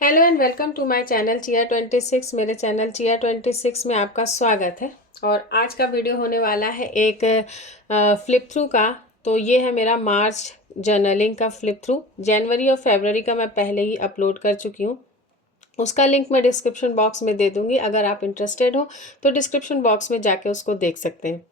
Hello and welcome to my channel चिया 26। मेरे channel चिया 26 में आपका स्वागत है। और आज का वीडियो होने वाला है एक फ्लिप थ्रू का। तो ये है मेरा मार्च जर्नलिंग का फ्लिप थ्रू। जनवरी और फरवरी का मैं पहले ही अपलोड कर चुकी हूँ, उसका लिंक मैं डिस्क्रिप्शन बॉक्स में दे दूँगी। अगर आप इंटरेस्टेड हो तो डिस्क्रिप्शन बॉक्स में जाके उसको देख सकते हैं।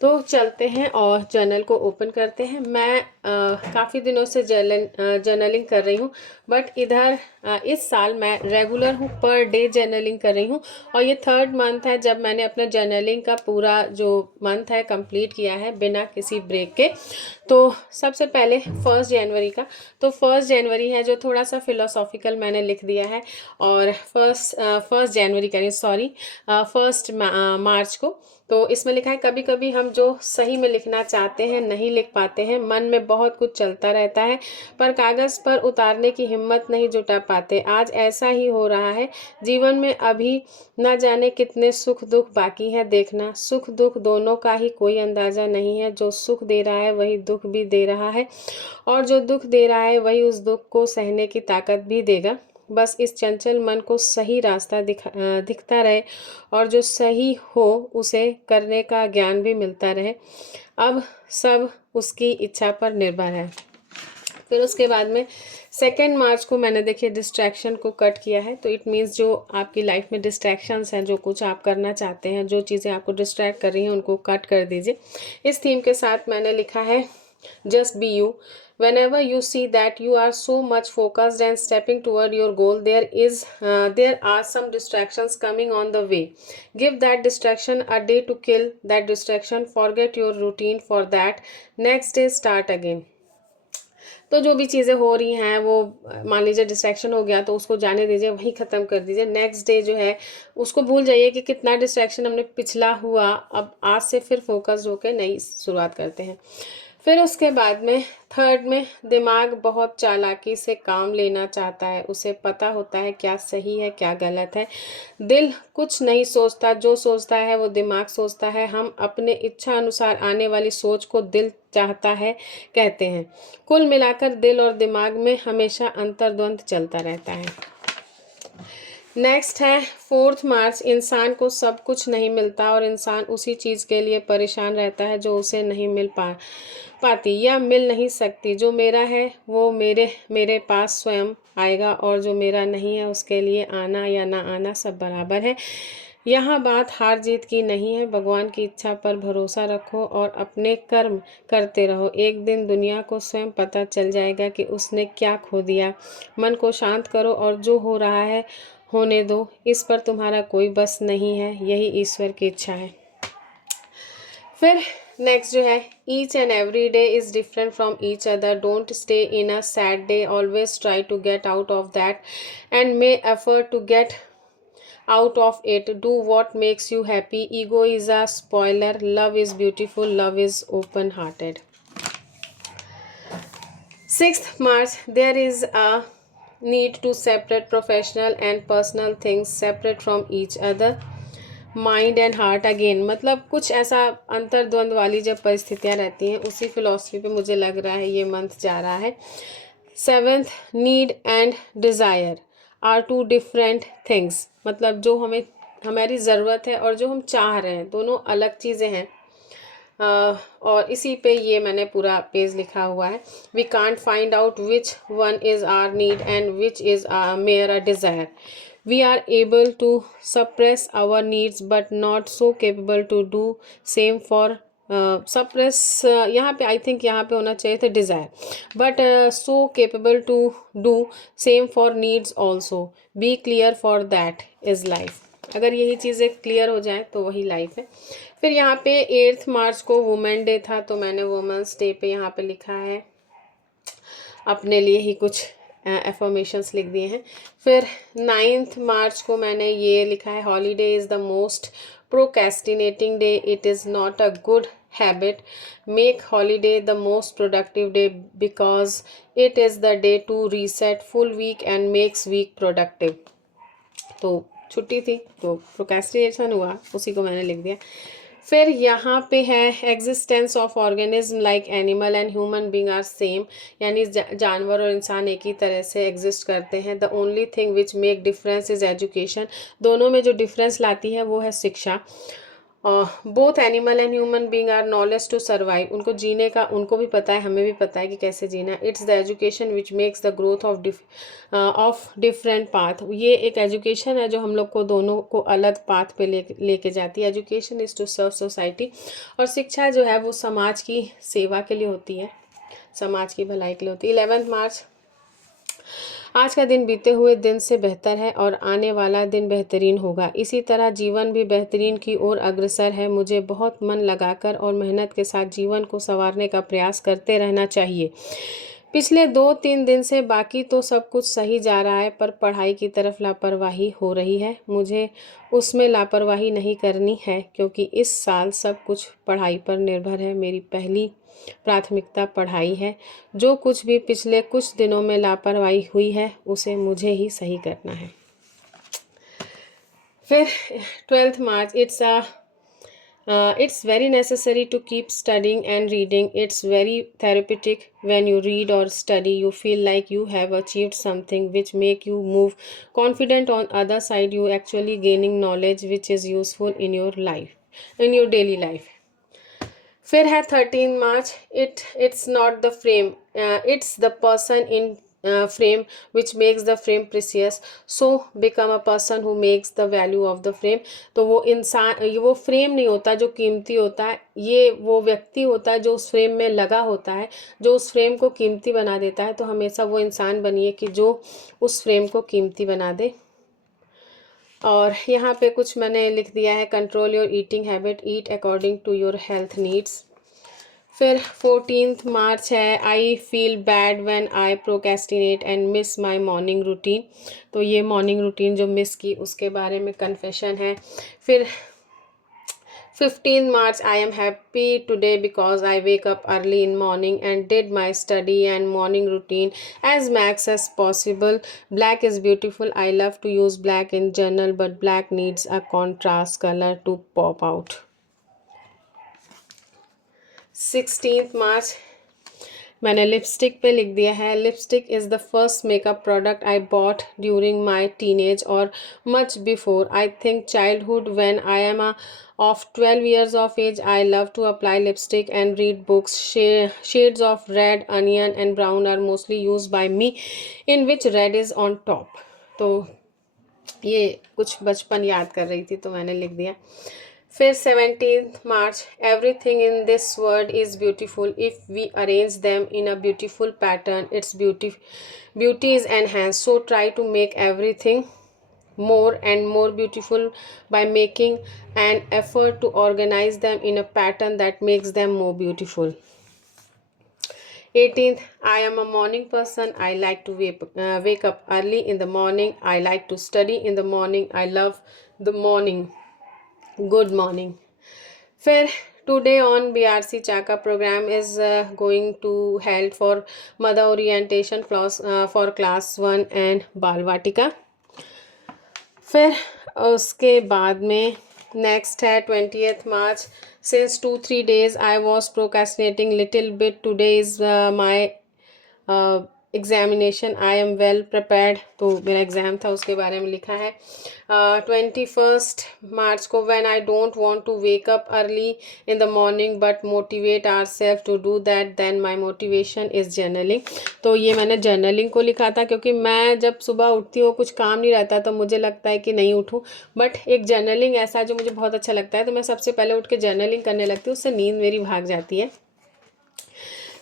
तो चलते हैं और जर्नल को ओपन करते हैं। मैं काफ़ी दिनों से जर्नलिंग कर रही हूँ, बट इधर इस साल मैं रेगुलर हूँ, पर डे जर्नलिंग कर रही हूँ। और ये थर्ड मंथ है जब मैंने अपना जर्नलिंग का पूरा जो मंथ है कंप्लीट किया है बिना किसी ब्रेक के। तो सबसे पहले 1 जनवरी का, तो 1 जनवरी है जो थोड़ा सा फिलोसॉफिकल मैंने लिख दिया है। और फर्स्ट जनवरी करें, सॉरी, 1 मार्च को। तो इसमें लिखा है, कभी कभी हम जो सही में लिखना चाहते हैं नहीं लिख पाते हैं। मन में बहुत कुछ चलता रहता है पर कागज़ पर उतारने की हिम्मत नहीं जुटा पाते। आज ऐसा ही हो रहा है जीवन में। अभी न जाने कितने सुख दुख बाकी है देखना। सुख दुख दोनों का ही कोई अंदाज़ा नहीं है। जो सुख दे रहा है वही दुख भी दे रहा है, और जो दुख दे रहा है वही उस दुख को सहने की ताकत भी देगा। बस इस चंचल मन को सही रास्ता दिखता रहे, और जो सही हो उसे करने का ज्ञान भी मिलता रहे। अब सब उसकी इच्छा पर निर्भर है। फिर उसके बाद में 2 मार्च को मैंने देखिए डिस्ट्रैक्शन को कट किया है। तो इट मीन्स जो आपकी लाइफ में डिस्ट्रैक्शंस हैं, जो कुछ आप करना चाहते हैं, जो चीज़ें आपको डिस्ट्रैक्ट कर रही हैं, उनको कट कर दीजिए। इस थीम के साथ मैंने लिखा है, just be you. Whenever you see that you are so much focused and stepping toward your goal, there are some distractions coming on the way. Give that distraction a day to kill that distraction. Forget your routine for that. Next day start again. तो जो भी चीज़ें हो रही हैं वो, मान लीजिए डिस्ट्रैक्शन हो गया तो उसको जाने दीजिए, वहीं ख़त्म कर दीजिए। नेक्स्ट डे जो है उसको भूल जाइए कि कितना डिस्ट्रैक्शन हमने पिछला हुआ। अब आज से फिर फोकस्ड होकर नई शुरुआत करते हैं। फिर उसके बाद में थर्ड में, दिमाग बहुत चालाकी से काम लेना चाहता है। उसे पता होता है क्या सही है क्या गलत है। दिल कुछ नहीं सोचता, जो सोचता है वो दिमाग सोचता है। हम अपने इच्छा अनुसार आने वाली सोच को दिल चाहता है कहते हैं। कुल मिलाकर दिल और दिमाग में हमेशा अंतर्द्वंद चलता रहता है। नेक्स्ट है 4 मार्च। इंसान को सब कुछ नहीं मिलता और इंसान उसी चीज़ के लिए परेशान रहता है जो उसे नहीं मिल पाती या मिल नहीं सकती। जो मेरा है वो मेरे पास स्वयं आएगा, और जो मेरा नहीं है उसके लिए आना या ना आना सब बराबर है। यहाँ बात हार जीत की नहीं है। भगवान की इच्छा पर भरोसा रखो और अपने कर्म करते रहो। एक दिन दुनिया को स्वयं पता चल जाएगा कि उसने क्या खो दिया। मन को शांत करो और जो हो रहा है होने दो। इस पर तुम्हारा कोई बस नहीं है, यही ईश्वर की इच्छा है। फिर नेक्स्ट जो है, each and every day is different from each other. Don't stay in a sad day, always try to get out of that and may effort to get out of it. Do what makes you happy. Ego is a spoiler. Love is beautiful. Love is open hearted. 6th March, there is a need to separate professional and personal things, separate from each other. Mind and heart again, मतलब कुछ ऐसा अंतर्द्वंद वाली जब परिस्थितियाँ रहती हैं, उसी philosophy पे मुझे लग रहा है ये मंथ जा रहा है। 7th, need and desire are two different things. मतलब जो हमारी ज़रूरत है और जो हम चाह रहे हैं, दोनों अलग चीज़ें हैं। और इसी पे ये मैंने पूरा पेज लिखा हुआ है। We can't find out which one is our need and which is mere a desire. We are able to suppress our needs but not so capable to do same for suppress, यहाँ पे I think यहाँ पे होना चाहिए था desire, but so capable to do same for needs also. Be clear for that is life. अगर यही चीज़ें क्लियर हो जाए तो वही लाइफ है। फिर यहाँ पे 8 मार्च को वुमेन डे था, तो मैंने वुमेंस डे पे यहाँ पे लिखा है अपने लिए ही कुछ एफर्मेशंस लिख दिए हैं। फिर 9 मार्च को मैंने ये लिखा है, holiday is the most procrastinating day. It is not a good habit. Make holiday the most productive day because it is the day to reset full week and makes week productive. तो छुट्टी थी तो procrastination हुआ, उसी को मैंने लिख दिया। फिर यहाँ पे है existence of organism like animal and human being are same, यानी जानवर और इंसान एक ही तरह से एग्जिस्ट करते हैं। The only thing which make difference is education, दोनों में जो डिफरेंस लाती है वो है शिक्षा। Both animal and human being are knowledge to survive, उनको जीने का उनको भी पता है, हमें भी पता है कि कैसे जीना। It's the education which makes the growth of different path, ये एक एजुकेशन है जो हम लोग को दोनों को अलग पाथ पे लेके जाती है। Education is to serve society, और शिक्षा जो है वो समाज की सेवा के लिए होती है, समाज की भलाई के लिए होती है। 11 मार्च, आज का दिन बीते हुए दिन से बेहतर है और आने वाला दिन बेहतरीन होगा। इसी तरह जीवन भी बेहतरीन की ओर अग्रसर है। मुझे बहुत मन लगाकर और मेहनत के साथ जीवन को संवारने का प्रयास करते रहना चाहिए। पिछले 2-3 दिन से बाकी तो सब कुछ सही जा रहा है, पर पढ़ाई की तरफ लापरवाही हो रही है। मुझे उसमें लापरवाही नहीं करनी है, क्योंकि इस साल सब कुछ पढ़ाई पर निर्भर है। मेरी पहली प्राथमिकता पढ़ाई है। जो कुछ भी पिछले कुछ दिनों में लापरवाही हुई है उसे मुझे ही सही करना है। फिर 12 मार्च, it's very necessary to keep studying and reading. It's very therapeutic when you read or study. You feel like you have achieved something which make you move confident. On other side, you actually gaining knowledge which is useful in your life, in your daily life. फिर है 13 March, it's not the frame, it's the person in frame which makes the frame precious, so become a person who makes the value of the frame. तो वो इंसान, वो frame नहीं होता जो कीमती होता है, ये वो व्यक्ति होता है जो उस फ्रेम में लगा होता है, जो उस फ्रेम को कीमती बना देता है। तो हमेशा वो इंसान बनिए कि जो उस फ्रेम को कीमती बना दे। और यहाँ पे कुछ मैंने लिख दिया है, control your eating habit, eat according to your health needs. फिर 14 मार्च है, I feel bad when I procrastinate and miss my morning routine. तो ये मॉर्निंग रूटीन जो मिस की उसके बारे में कन्फेशन है। फिर 15 March, I am happy today because I wake up early in morning and did my study and morning routine as max as possible. Black is beautiful. I love to use black in journal, but black needs a contrast color to pop out. 16th March, मैंने lipstick पे लिख दिया है, lipstick is the first makeup product I bought during my teenage और much before I think childhood when I am of 12 years of age. I love to apply lipstick and read books. Shades of red, onion and brown are mostly used by me, in which red is on top. तो ये कुछ बचपन याद कर रही थी तो मैंने लिख दिया। फिर 17th March, everything in this world is beautiful if we arrange them in a beautiful pattern. Its beauty is enhanced, so try to make everything more and more beautiful by making an effort to organize them in a pattern that makes them more beautiful. 18th, I am a morning person. I like to wake up early in the morning. I like to study in the morning. I love the morning. Good morning. फिर today on BRC Chaka program is going to held for mother orientation class for class 1 and Balvatika. फिर उसके बाद में next है 20th March, since 2-3 days I was procrastinating little bit. Today is my examination, I am well prepared. तो मेरा exam था उसके बारे में लिखा है। 21st March को, when I don't want to wake up early in the morning but motivate our self to do that, then my motivation is journaling. तो ये मैंने जर्नलिंग को लिखा था क्योंकि मैं जब सुबह उठती हूँ कुछ काम नहीं रहता तो मुझे लगता है कि नहीं उठूँ, बट एक जर्नलिंग ऐसा जो मुझे बहुत अच्छा लगता है तो मैं सबसे पहले उठ के जर्नलिंग करने लगती हूँ, उससे नींद मेरी भाग जाती है।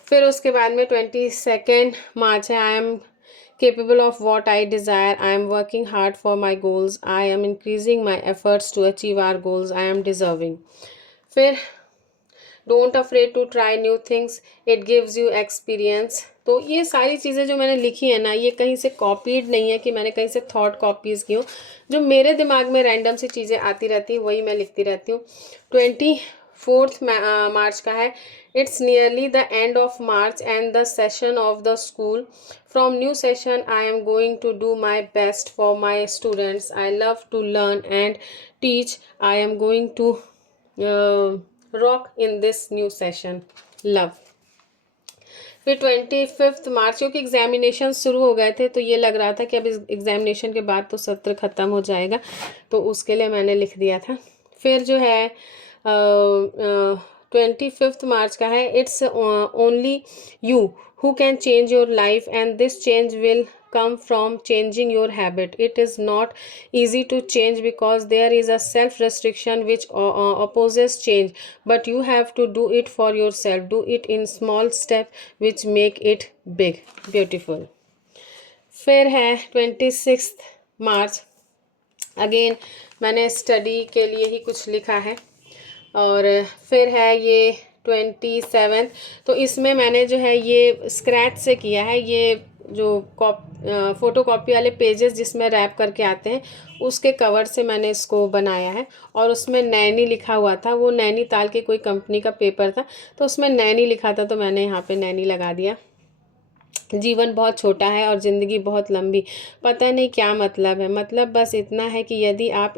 फिर उसके बाद में 22nd March है, I am capable of what I desire. I am working hard for my goals. I am increasing my efforts to achieve our goals. I am deserving. फिर don't afraid to try new things. It gives you experience. तो ये सारी चीज़ें जो मैंने लिखी है ना, ये कहीं से कॉपीड नहीं है कि मैंने कहीं से थॉट कॉपीज़ की हूँ। जो मेरे दिमाग में रैंडम सी चीज़ें आती रहती हैं वही मैं लिखती रहती हूँ। 24th March का है, it's nearly the end of March and the session of the school. From new session, I am going to do my best for my students. I love to learn and teach. I am going to rock in this new session, love. फिर 25 मार्च, क्योंकि examination शुरू हो गए थे तो ये लग रहा था कि अब इस एग्जामिनेशन के बाद तो सत्र ख़त्म हो जाएगा, तो उसके लिए मैंने लिख दिया था। फिर जो है 25 मार्च का है, it's only you who can change your life and this change will come from changing your habit. It is not easy to change because there is a self restriction which opposes change, but you have to do it for yourself. Do it in small step which make it big. Beautiful. फिर है 26 मार्च, again मैंने study के लिए ही कुछ लिखा है। और फिर है ये 27, तो इसमें मैंने जो है ये स्क्रैच से किया है, ये जो फ़ोटो कॉपी वाले पेजेस जिसमें रैप करके आते हैं उसके कवर से मैंने इसको बनाया है। और उसमें नैनी लिखा हुआ था, वो नैनीताल की कोई कंपनी का पेपर था तो उसमें नैनी लिखा था, तो मैंने यहाँ पे नैनी लगा दिया। जीवन बहुत छोटा है और ज़िंदगी बहुत लंबी, पता नहीं क्या मतलब है। मतलब बस इतना है कि यदि आप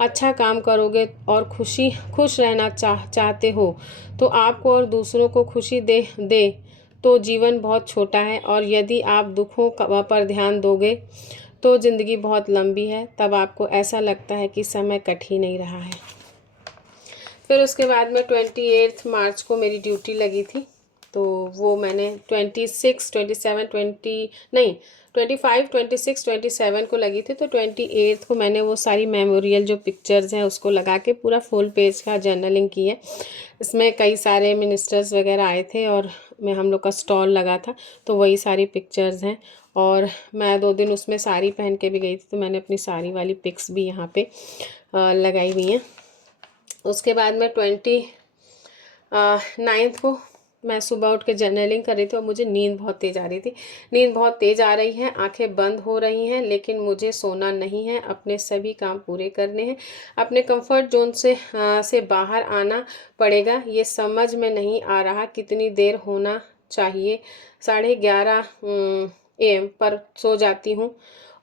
अच्छा काम करोगे और खुश रहना चाहते हो तो आपको और दूसरों को खुशी दे तो जीवन बहुत छोटा है। और यदि आप दुखों पर ध्यान दोगे तो ज़िंदगी बहुत लंबी है, तब आपको ऐसा लगता है कि समय कट ही नहीं रहा है। फिर उसके बाद में 28 मार्च को मेरी ड्यूटी लगी थी, तो वो मैंने 25, 26, 27 को लगी थी, तो 28 को मैंने वो सारी मेमोरियल जो पिक्चर्स हैं उसको लगा के पूरा फुल पेज का जर्नलिंग की है। इसमें कई सारे मिनिस्टर्स वगैरह आए थे और हम लोग का स्टॉल लगा था, तो वही सारी पिक्चर्स हैं। और मैं 2 दिन उसमें साड़ी पहन के भी गई थी, तो मैंने अपनी साड़ी वाली पिक्स भी यहाँ पे लगाई हुई हैं। उसके बाद में 29 को मैं सुबह उठ के जर्नलिंग कर रही थी और मुझे नींद बहुत तेज़ आ रही थी। नींद बहुत तेज़ आ रही है, आंखें बंद हो रही हैं, लेकिन मुझे सोना नहीं है, अपने सभी काम पूरे करने हैं। अपने कंफर्ट जोन से बाहर आना पड़ेगा। ये समझ में नहीं आ रहा कितनी देर होना चाहिए। 11:30 AM पर सो जाती हूँ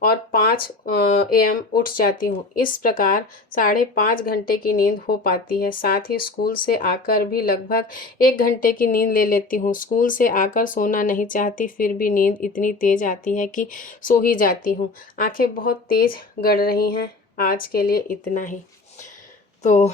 और 5 AM उठ जाती हूँ। इस प्रकार 5.5 घंटे की नींद हो पाती है। साथ ही स्कूल से आकर भी लगभग 1 घंटे की नींद ले लेती हूँ। स्कूल से आकर सोना नहीं चाहती, फिर भी नींद इतनी तेज़ आती है कि सो ही जाती हूँ। आंखें बहुत तेज़ गड़ रही हैं। आज के लिए इतना ही। तो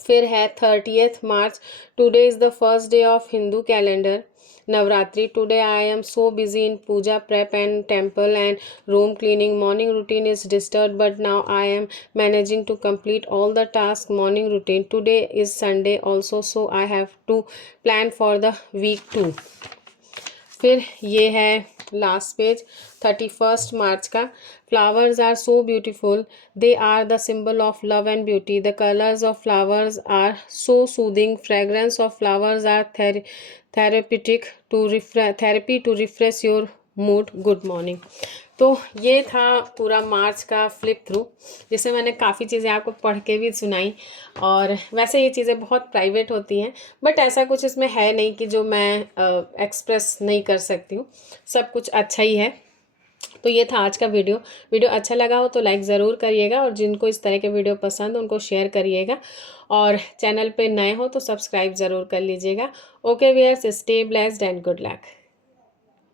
फिर है 30 March, today is the first day of Hindu calendar Navratri. Today I am so busy in puja prep and temple and room cleaning. Morning routine is disturbed, but now I am managing to complete all the tasks. Morning routine. Today is Sunday also, so I have to plan for the week too. फिर ये है last page 31 March का। Flowers are so beautiful, they are the symbol of love and beauty. The colours of flowers are so soothing, fragrance of flowers are therapy to refresh your mood. Good morning. तो ये था पूरा मार्च का flip through, जिससे मैंने काफ़ी चीज़ें आपको पढ़ के भी सुनाई। और वैसे ये चीज़ें बहुत प्राइवेट होती हैं, बट ऐसा कुछ इसमें है नहीं कि जो मैं एक्सप्रेस नहीं कर सकती हूँ। सब कुछ अच्छा ही है। तो ये था आज का वीडियो अच्छा लगा हो तो लाइक ज़रूर करिएगा, और जिनको इस तरह के वीडियो पसंद हो उनको शेयर करिएगा, और चैनल पे नए हो तो सब्सक्राइब ज़रूर कर लीजिएगा। Okay viewers, stay blessed and good luck.